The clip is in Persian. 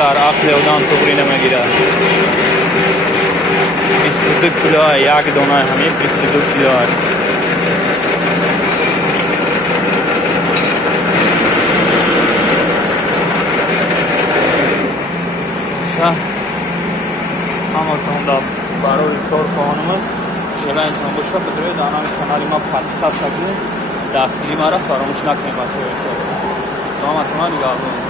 دوستlar, aqliyevdan to'g'ri nemagira 22 kilo, یک دونه همین 22 کیلو. همتون دا برای کار خانم شلنگ هم باشه بدوید آنها کانالی ما پادثت سازی دستگیری ما را فراموش نکنیم بچه. دامت ما نگاه